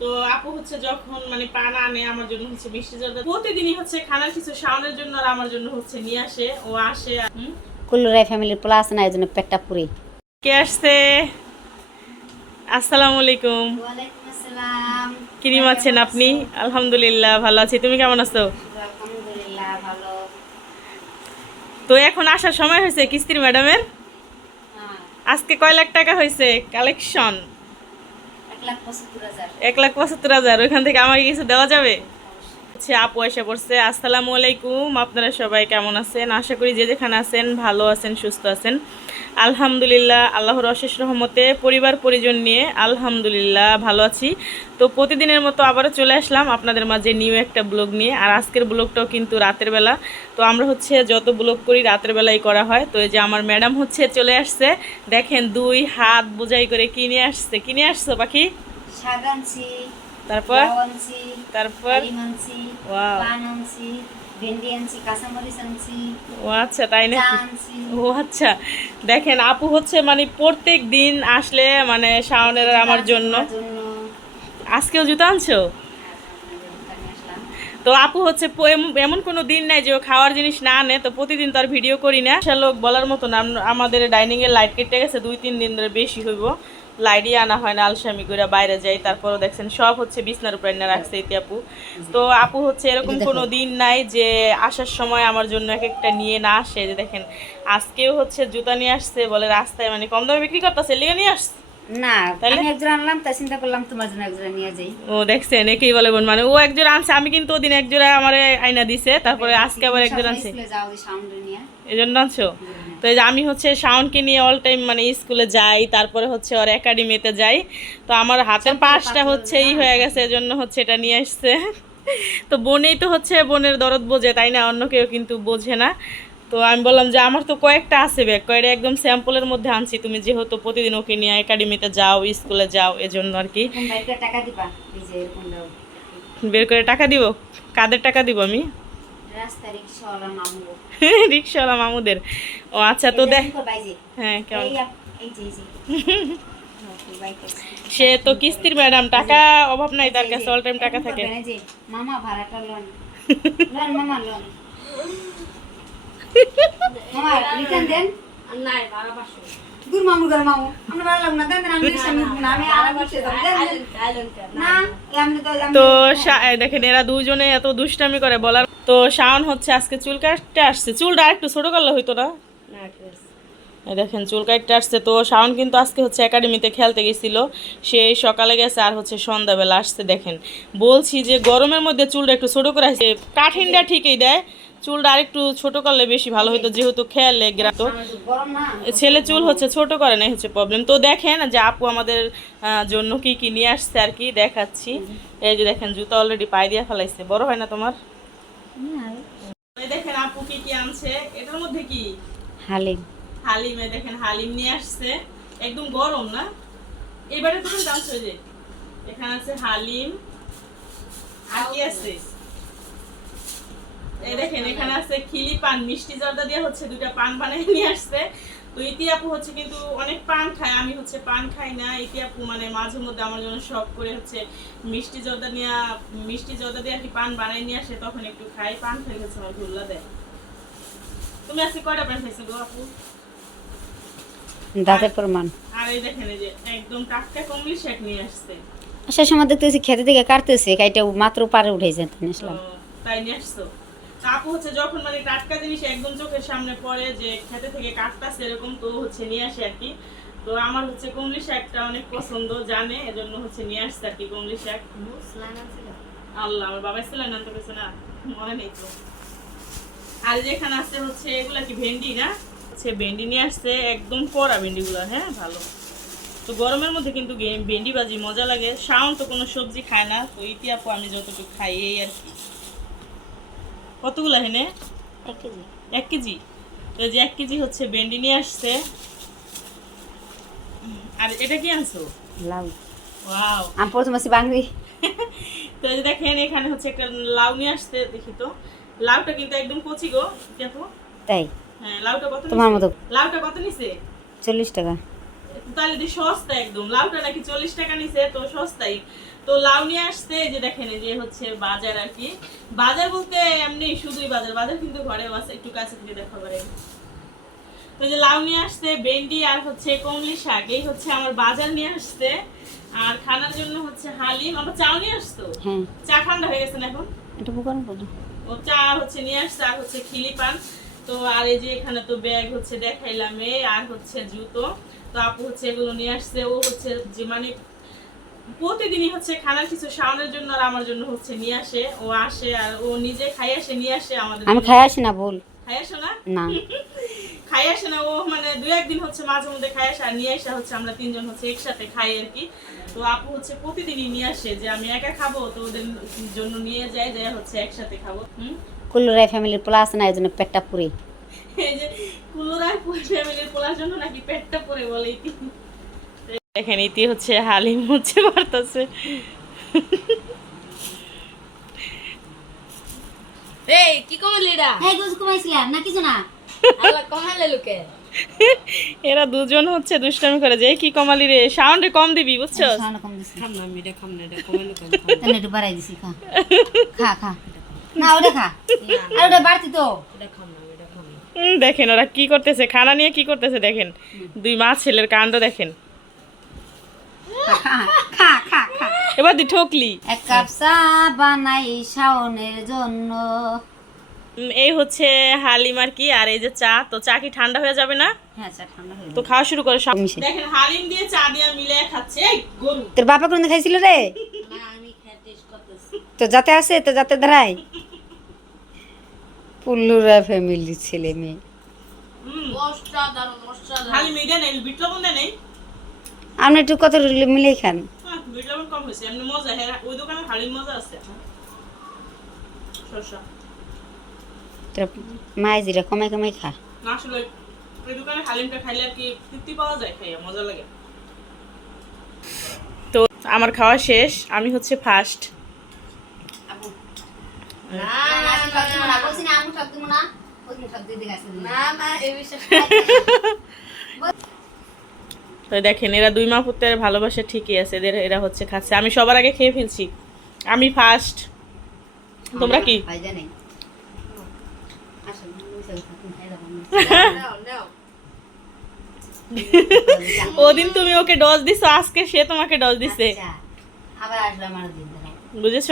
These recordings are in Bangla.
তো আপু হচ্ছে যখন মানে পান আনে আমার জন্য হচ্ছে মিষ্টি জর্দা প্রতিদিনই হচ্ছে খানার কিছু শাওনের জন্য আর আমার জন্য হচ্ছে নিয়ে আসে ও আসে হুম? কুল্লুরাই ফ্যামিলির প্লাস না এই জন্য পেটটা পুরি কে আসছে? আসসালামু আলাইকুম। কিরিম আছেন আপনি? আলহামদুলিল্লাহ ভালো আছি। তুমি কেমন আছো? আলহামদুলিল্লাহ ভালো। তো এখন আসার সময় হয়েছে কিস্তির ম্যাডামের? হ্যাঁ। আজকে কয় লাখ টাকা হয়েছে? কালেকশন এক লাখ পঁচাত্তর হাজার। ওইখান থেকে আমাকে কিছু দেওয়া যাবে? আচ্ছা আপু এসে পড়ছে। আসসালামু আলাইকুম, আপনারা সবাই কেমন আছেন? আশা করি যে যেখানে আছেন, ভালো আছেন, সুস্থ আছেন। আলহামদুলিল্লাহ, আল্লাহর অশেষ রহমতে পরিবার, পরিজন নিয়ে আলহামদুলিল্লাহ ভালো আছি। তো প্রতিদিনের মতো আবারও চলে আসলাম আপনাদের মাঝে নিউ একটা ব্লগ নিয়ে। আর আজকের ব্লগটাও কিন্তু রাতের বেলা। তো আমরা হচ্ছে যত ব্লগ করি, রাতের বেলায় করা হয়। তো এই যে আমার ম্যাডাম হচ্ছে চলে আসছে। দেখেন দুই হাত বোঝাই করে কিনে আসছে? কিনে আসছো পাখি? তারপর? তারপর? ভেন্ডি আনছি কাঁচামরিচ আনছি ও আচ্ছা তাই আনছি ও আচ্ছা। দেখেন আপু হচ্ছে মানে প্রত্যেক দিন আসলে মানে শাওনের আমার জন্য। আজকেও জুতো আনছো? তো আপু হচ্ছে এমন কোনো দিন নাই যে ও খাওয়ার জিনিস না আনে তো প্রতিদিন তো আর ভিডিও করি না। সে লোক বলার মতো না আমাদের ডাইনিংয়ের লাইট কেটে গেছে দুই তিন দিন ধরে বেশি হইব। লাইটই আনা হয় না আলসামি করে বাইরে যাই তারপর দেখছেন সব হচ্ছে বিছনার উপর এনে রাখছে ইতি আপু। তো আপু হচ্ছে এরকম কোনো দিন নাই যে আসার সময় আমার জন্য এক একটা নিয়ে না আসে যে দেখেন আজকেও হচ্ছে জুতা নিয়ে আসছে বলে রাস্তায় মানে কম দামে বিক্রি করতেছে লিয়ে নিয়ে আসছে। না আমি একজন আনলাম তাই চিন্তা করলাম তোমার জন্য একজন নিয়ে যাই। ও দেখছেন একেই বলে বোন মানে। ও একজোড়া আনছে আমি কিন্তু ওদিন একজোড়া আমার আয়না দিছে তারপরে আজকে আবার একজোড়া আনছে। এই জন্য আনছো? তো এই যে আমি হচ্ছে শাওনকে নিয়ে অল টাইম মানে স্কুলে যাই তারপরে হচ্ছে ওর একাডেমিতে যাই। তো আমার হাতের পাশটা হচ্ছে ই হয়ে গেছে এজন্য হচ্ছে এটা নিয়ে আসছে। তো বোনেই তো হচ্ছে বোনের দরদ বোঝে তাই না? অন্য কেউ কিন্তু বোঝে না। তো আমি বললাম যে আমার তো কয়েকটা আছে ব্যাগ কয়েকটা একদম স্যাম্পলের মধ্যে আনছি। তুমি যেহেতু প্রতিদিন ওকে নিয়ে একাডেমিতে যাও স্কুলে যাও এজন্য আর কি। বের করে টাকা দিব? কাদের টাকা দিব আমি? রিক্সাওয়ালা মামুদের। ও আচ্ছা তো দেখ হ্যাঁ কেমন। সে তো কিস্তির ম্যাডাম টাকা অভাব নাই তার কাছে অল টাইম টাকা থাকে। মামা ভাড়াটা লন লন মামা লন মামা রিটার্ন দেন। দূর মামুর ঘর মামু। আমরা ভালো লাগল দেন দেন, আমি রিক্সা আমি আরাম করতে যাব দেন দেন। না তো দেখেন এরা দুজনে এত দুষ্টামি করে বলার তো শাওন হচ্ছে আজকে চুল কাটতে আসছে। চুলটা একটু ছোট করলে হইতো না? দেখেন চুল কাটতে আসছে। তো শাওন কিন্তু আজকে হচ্ছে একাডেমিতে খেলতে গেছিল। সে সকালে গেছে আর হচ্ছে সন্ধ্যাবেলা আসছে দেখেন। বলছি যে গরমের মধ্যে চুলটা একটু ছোট করে আসছে। কাঠিনটা ঠিকই দেয় চুলটা আরেকটু ছোট করলে বেশি ভালো হতো যেহেতু খেয়ালে গ্রাত ছেলে চুল হচ্ছে ছোট করে নাই হচ্ছে প্রবলেম তো দেখেন যে আপু আমাদের জন্য কি কি নিয়ে আসছে আর কি দেখাচ্ছি। এই যে দেখেন জুতা অলরেডি পায়ে দিয়ে ফেলাইছে। বড় হয় না তোমার? দেখেন আপু কি কি আনছে। এটার মধ্যে কি? হালিম। হালিম দেখেন হালিম নিয়ে আসছে। একদম গরম না? এবারে তুমি জানছো যে এখানে আছে হালিম। আর কি আছে? এই দেখেন এখানে আছে খিলি পান মিষ্টি জর্দা দিয়ে হচ্ছে দুটা পান বানিয়ে নিয়ে আসছে। তো ইতি আপু হচ্ছে কিন্তু অনেক পান খায় আমি হচ্ছে পান খাই না। ইতি আপু মানে মাঝে মধ্যে আমার জন্য শখ করে হচ্ছে মিষ্টি জর্দা নিয়ে মিষ্টি জর্দা দিয়ে আর কি পান বানাই নিয়ে আসে তখন একটু খাই পান আমার দেয়। তুমি আজকে কয়টা পান খাইছো গো আপু? দাঁতের প্রমাণ। আর এই দেখেন এই যে একদম টাটকা কমলি শেক নিয়ে আসছে। আসার সময় দেখতেছি খেতে থেকে কাটতেছে কাইটা মাত্র পারে উঠেছে তাই আসলাম। তাই নিয়ে আসছো? আপু হচ্ছে যখন মানে টাটকা জিনিস একদম চোখের সামনে পড়ে যে খেতে থেকে তো হচ্ছে নিয়ে আসে আর কি। তো আমার হচ্ছে কমলি শাকটা অনেক পছন্দ জানে এজন্য হচ্ছে নিয়ে আসছে আর কি কমলি শাক। আল্লাহ আমার বাবা না মনে নেই তো। আর যেখানে আছে হচ্ছে এগুলা কি ভেন্ডি না? হচ্ছে ভেন্ডি নিয়ে আসছে একদম কড়া ভেন্ডিগুলো হ্যাঁ ভালো। তো গরমের মধ্যে কিন্তু ভেন্ডি ভাজি মজা লাগে শাওন তো কোনো সবজি খায় না তো ইতি আপু আমি যতটুকু খাই এই আর কি। কতগুলো হেনে এক কেজি। তো এই যে এক কেজি হচ্ছে ভেন্ডি নিয়ে আসছে। আর এটা কি আনছো? লাউ। ওয়াও। আমি প্রথমে আছি বাঙালি। তো এই যে দেখেন এখানে হচ্ছে একটা লাউ নিয়ে আসতে দেখি তো। লাউটা কিন্তু একদম কচি গো দেখো। তাই? হ্যাঁ লাউটা কত তোমার? মতো। লাউটা কত নিছে? চল্লিশ টাকা। তাহলে দি সস্তা একদম। লাউটা নাকি চল্লিশ টাকা নিছে তো সস্তাই। তো লাউ নিয়ে আসতে যে দেখেন এই যে হচ্ছে বাজার আর কি। বাজার বলতে এমনি শুধুই বাজার বাজার কিন্তু ঘরেও আছে একটু কাছে থেকে দেখা করে তো যে লাউ নিয়ে আসতে ভেন্ডি আর হচ্ছে কমলি শাক এই হচ্ছে আমার বাজার নিয়ে আসতে আর খানার জন্য হচ্ছে হালিম আবার চাও নিয়ে আসতো হ্যাঁ। চা ঠান্ডা হয়ে গেছে না এখন? একটু বুকান বলো। ও চা হচ্ছে নিয়ে আসছে আর হচ্ছে খিলি পান। তো আর এই যে এখানে তো ব্যাগ হচ্ছে দেখাইলাম এই আর হচ্ছে জুতো। তো আপু হচ্ছে এগুলো নিয়ে আসছে ও হচ্ছে যে মানে প্রতিদিনই হচ্ছে খানার কিছু শাওনের জন্য আর আমার জন্য হচ্ছে নিয়ে আসে। ও আসে আর ও নিজে খাই আসে নিয়ে আসে আমাদের আমি খাই আসি না বল। খাই আসে না? না। খাই আসে না ও মানে দু একদিন হচ্ছে মাঝে মধ্যে খাই আসে আর নিয়ে আসে হচ্ছে আমরা তিনজন হচ্ছে একসাথে খাই আর কি। তো আপু হচ্ছে প্রতিদিনই নিয়ে আসে যে আমি একা খাব তো ওদের জন্য নিয়ে যাই যে হচ্ছে একসাথে খাব। হুম? কুল্লুরাই ফ্যামিলির প্লাস না এই জন্য পেটটা পুরি এই যে কুলোরায় ফ্যামিলির পোলার জন্য নাকি পেটটা পরে বলে দেখেন ইতি হচ্ছে হালিম হচ্ছে বাড়তেছে। এই কি গোজ কমাইছিলাম না কিছু না। আল্লাহ কমালে লোকে। এরা দুজন হচ্ছে দুষ্টামি করে যে কি কমালি রে? সাউন্ডে কম দিবি বুঝছ সামান্য কম দিছি। খাম না আমি এটা খাম না এটা কমালে কম তাহলে একটু বাড়াই দিছি খা। খা খা। না ওটা খা। আর ওটা বাড়তি তো। এটা খাম না এটা খাম না। দেখেন ওরা কি করতেছে খানা নিয়ে কি করতেছে দেখেন। দুই মা ছেলের কাণ্ড দেখেন। খা খা খা খা। এবার দি ঠকলি। এক কাপ চা বানাই শাওনের জন্য। এই হচ্ছে হালিম আর কি আর এই যে চা। তো চা কি ঠান্ডা হয়ে যাবে না? হ্যাঁ চা ঠান্ডা হয়ে তো খাওয়া শুরু করে সব- মিশে। দেখেন হালিম দিয়ে চা দিয়ে মিলে খাচ্ছে। গরু। তোর বাবা কোন খাইছিল রে? না আমি খেয়ে টেস্ট করতেছি। তো যাতে আছে তো যাতে দাঁড়াই পুল্লুরা ফ্যামিলির ছেলে মেয়ে। হালিম এই দেয় নেই বিট নেই আপনি একটু কত মিলে খান? জিরা কমাই কমাই খা। না আসলে ওই দোকানে হালিমটা খাইলে আর কি তৃপ্তি পাওয়া যায় খাইয়া মজা লাগে তো আমার খাওয়া শেষ আমি হচ্ছে ফার্স্ট না না তো দেখেন এরা দুই মা পুত্রের ভালোবাসা ঠিকই আছে এদের এরা হচ্ছে খাচ্ছে। আমি সবার আগে খেয়ে ফেলছি। আমি ফার্স্ট তোমরা কি? নাও ওদিন তুমি ওকে ডজ দিছো আজকে সে তোমাকে ডজ দিছে। দিন বুঝেছ?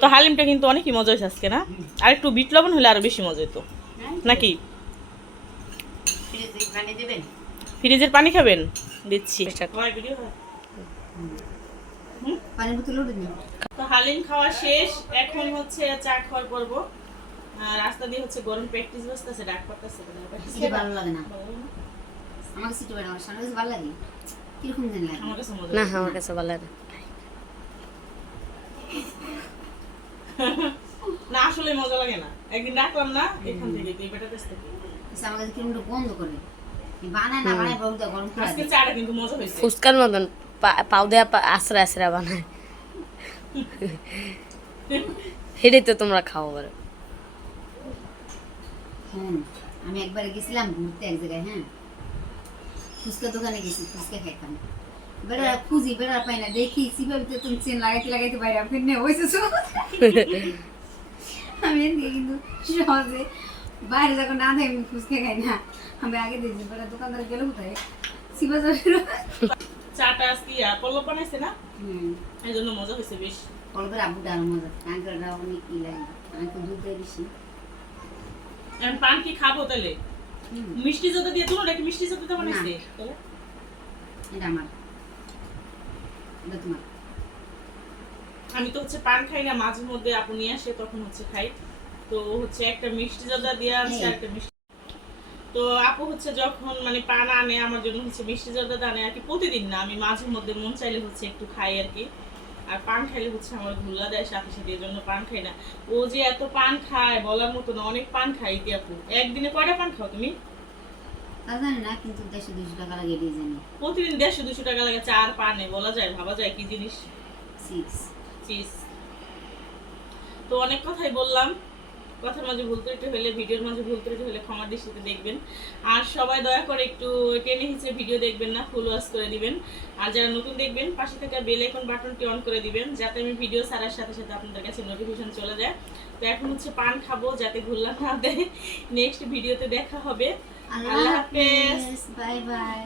তো হালিমটা কিন্তু অনেকই মজা হয়েছে আজকে না? আর একটু বিট লবণ হলে আরও বেশি মজা হতো নাকি? দেবেন? ফ্রিজের পানি খাবেন? দিচ্ছি। পানি বোতল তো হালিম খাওয়া শেষ এখন হচ্ছে চা খাওয়ার পর্ব। রাস্তা দিয়ে হচ্ছে গরম প্র্যাকটিস বসতেছে ডাক সিটি ভালো লাগে না। সিটি ভালো লাগে সামনে ভালো লাগে। কীরকম জানি লাগে। আমার কাছে মজা না। আমার কাছে ভালো লাগে না। আসলে মজা লাগে না। একদিন ডাকলাম না এখান থেকে এই কাছ থেকে। আমার কাছে কীরকম একটু বন্ধ করে বানায় না বানায় বহুত গরম আজকে চাটা কিন্তু মজা হয়েছে। ফুচকার মতন পাও দেয়া আশ্রা আশ্রা বানায়। হেডে তো তোমরা খাও বলে হুম আমি একবার গেছিলাম ঘুরতে এক জায়গায় হ্যাঁ। ফুচকা দোকানে গেছি ফুচকা খাইতাম। বেড়া খুঁজি বেড়া পাই না দেখি সিভাবে তো তুমি চেন লাগাইতে লাগাইতে বাইরে আপনি নে হয়েছে আমি কিন্তু সহজে বাইরে যখন না থাকি আমি ফুচকা খাই না। আমি আগে দেখছি বেড়া দোকানদার গেল কোথায়? যাবে। চাটা আজকে পল্লব বানাইছে না? এই জন্য মজা হয়েছে বেশ। কলবের আব্বুটা আরও মজা আঙ্কেলটা অনেক ই লাগে। দুধ দেয় বেশি এখন পান কি খাব তাহলে? মিষ্টি জোদা দিয়ে তোমরা কি মিষ্টি জোদা বানাইছে? এটা আমার। এটা তোমার। আমি তো হচ্ছে পান খাই না মাঝে মধ্যে আপু নিয়ে আসে তখন হচ্ছে খাই। তো হচ্ছে একটা মিষ্টি জর্দা দিয়ে আনছে একটা মিষ্টি তো আপু হচ্ছে যখন মানে পান আনে আমার জন্য হচ্ছে মিষ্টি জর্দা আনে আর কি প্রতিদিন না আমি মাঝে মধ্যে মন চাইলে হচ্ছে একটু খাই আর কি। আর পান খাইলে হচ্ছে আমার ঘুল্লা দেয় সাথে সাথে জন্য পান খাই না। ও যে এত পান খায় বলার মতো না অনেক পান খাই ইতি আপু। একদিনে কয়টা পান খাও তুমি? না কিন্তু দেড়শো দুশো টাকা লাগে জানি। প্রতিদিন দেড়শো দুশো টাকা লাগে চার পানে বলা যায় ভাবা যায় কি জিনিস? চিজ। তো অনেক কথাই বললাম। কথার মাঝে ভুল ত্রুটি হলে ভিডিওর মাঝে ভুল ত্রুটি হলে ক্ষমা দৃষ্টিতে দেখবেন। আর সবাই দয়া করে একটু টেনে হিসেবে ভিডিও দেখবেন না ফুল ওয়াশ করে দিবেন। আর যারা নতুন দেখবেন পাশে থাকা বেল আইকন বাটনটি অন করে দিবেন যাতে আমি ভিডিও ছাড়ার সাথে সাথে আপনাদের কাছে নোটিফিকেশন চলে যায়। তো এখন হচ্ছে পান খাব যাতে ঘুরলা না দেয়। নেক্সট ভিডিওতে দেখা হবে। আল্লাহ। হাফেজ। Bye bye